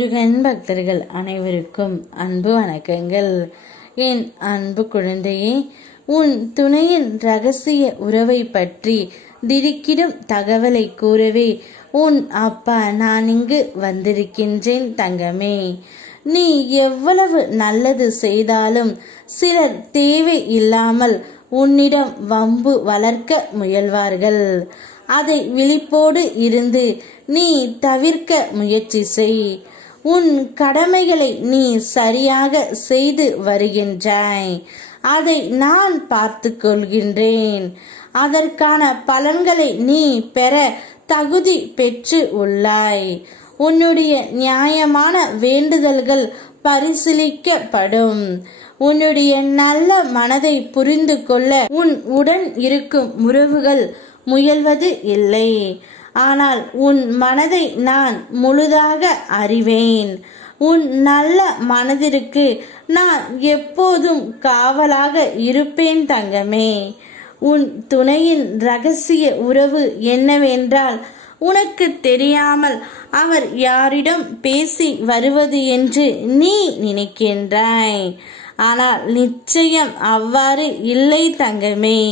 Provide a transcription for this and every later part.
முருகன் பக்தர்கள் அனைவருக்கும் அன்பு வணக்கங்கள். என் அன்பு குழந்தையே, உன் துணையின் ரகசிய உறவை பற்றி திடுக்கிடும் தகவலை கூறவே உன் அப்பா நான் இங்கு வந்திருக்கின்றேன் தங்கமே. நீ எவ்வளவு நல்லது செய்தாலும் சிலர் தேவை இல்லாமல் உன்னிடம் வம்பு வளர்க்க முயல்வார்கள். அதை விழிப்போடு இருந்து நீ தவிர்க்க முயற்சி செய். உன் கடமைகளை நீ சரியாக செய்து வருகின்றாய். அதை நான் பார்த்து கொள்கின்றேன். அதற்கான பலன்களை நீ பெற தகுதி பெற்று உள்ளாய். உன்னுடைய நியாயமான வேண்டுதல்கள் பரிசீலிக்கப்படும். உன்னுடைய நல்ல மனதை புரிந்து கொள்ள உன் உடன் இருக்கும் உறவுகள் முயல்வது இல்லை. ஆனால் உன் மனதை நான் முழுதாக அறிவேன். உன் நல்ல மனதிற்கு நான் எப்போதும் காவலாக இருப்பேன் தங்கமே. உன் துணையின் ரகசிய உறவு என்னவென்றால், உனக்கு தெரியாமல் அவர் யாரிடம் பேசி வருவது என்று நீ நினைக்கின்றாய். ஆனால் நிச்சயம் அவ்வாறு இல்லை தங்கமே.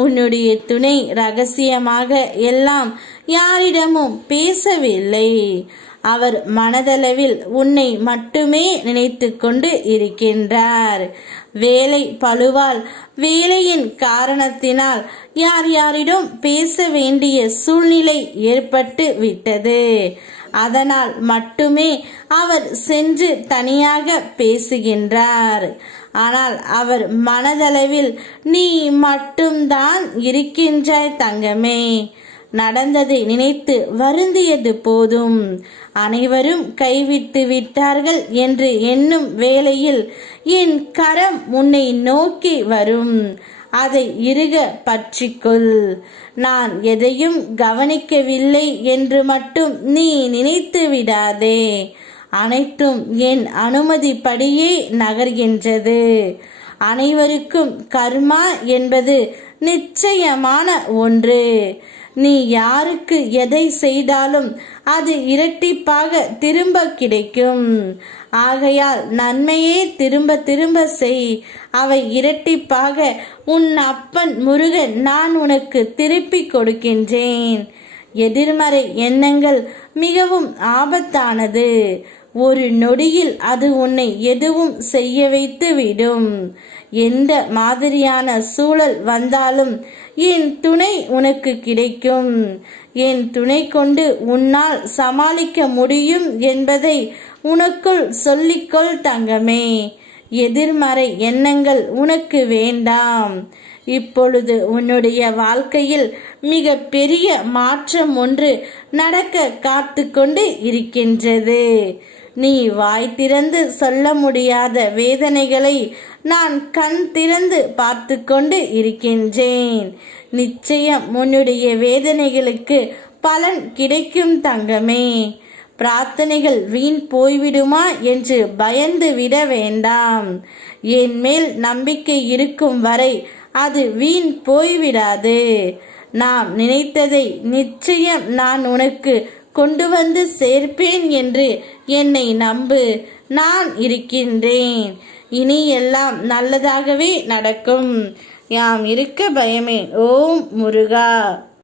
உன்னுடைய துணை ரகசியமாக எல்லாம் யாரிடமும் பேசவில்லை. அவர் மனதளவில் உன்னை மட்டுமே நினைத்து கொண்டு இருக்கின்றார். வேலை பளுவால், வேலையின் காரணத்தினால் யார் யாரிடம் பேச வேண்டிய சூழ்நிலை ஏற்பட்டு விட்டது. அதனால் மட்டுமே அவர் சென்று தனியாக பேசுகின்றார். ஆனால் அவர் மனதளவில் நீ மட்டும்தான் இருக்கின்றாய் தங்கமே. நடந்ததை நினைத்து வருந்தியது போதும். அனைவரும் கைவிட்டு விட்டார்கள் என்று எண்ணும் வேளையில் என் கரம் உன்னை நோக்கி வரும். அதை இறுக பற்றிக்கொள். நான் எதையும் கவனிக்கவில்லை என்று மட்டும் நீ நினைத்து விடாதே. அனைத்தும் என் அனுமதிப்படியே நகர்கின்றது. அனைவருக்கும் கர்மா என்பது நிச்சயமான ஒன்று. நீ யாருக்கு எதை செய்தாலும் அது இரட்டிப்பாக திரும்ப கிடைக்கும். ஆகையால் நன்மையே திரும்ப திரும்ப செய். அவை இரட்டிப்பாக உன் அப்பன் முருகன் நான் உனக்கு திருப்பி கொடுக்கின்றேன். எதிர்மறை எண்ணங்கள் மிகவும் ஆபத்தானது. ஒரு நொடியில் அது உன்னை எதுவும் செய்ய வைத்து விடும். எந்த மாதிரியான சூழல் வந்தாலும் என் துணை உனக்கு கிடைக்கும். என் துணை கொண்டு உன்னால் சமாளிக்க முடியும் என்பதை உனக்குள் சொல்லிக்கொள் தங்கமே. எதிர்மறை எண்ணங்கள் உனக்கு வேண்டாம். இப்பொழுது உன்னுடைய வாழ்க்கையில் மிக பெரிய மாற்றம் ஒன்று நடக்க காத்து கொண்டு இருக்கின்றது. நீ வாய் திறந்து சொல்ல முடியாத வேதனைகளை நான் கண் திறந்து பார்த்து கொண்டு இருக்கின்றேன். நிச்சயம் உன்னுடைய வேதனைகளுக்கு பலன் கிடைக்கும் தங்கமே. பிரார்த்தனைகள் வீண் போய்விடுமா என்று பயந்து விட வேண்டாம். என் மேல் நம்பிக்கை இருக்கும் வரை அது வீண் போய்விடாது. நாம் நினைத்ததை நிச்சயம் நான் உனக்கு கொண்டு வந்து சேர்ப்பேன் என்று என்னை நம்பு. நான் இருக்கின்றேன். இனி எல்லாம் நல்லதாகவே நடக்கும். யாம் இருக்க பயமே. ஓம் முருகா.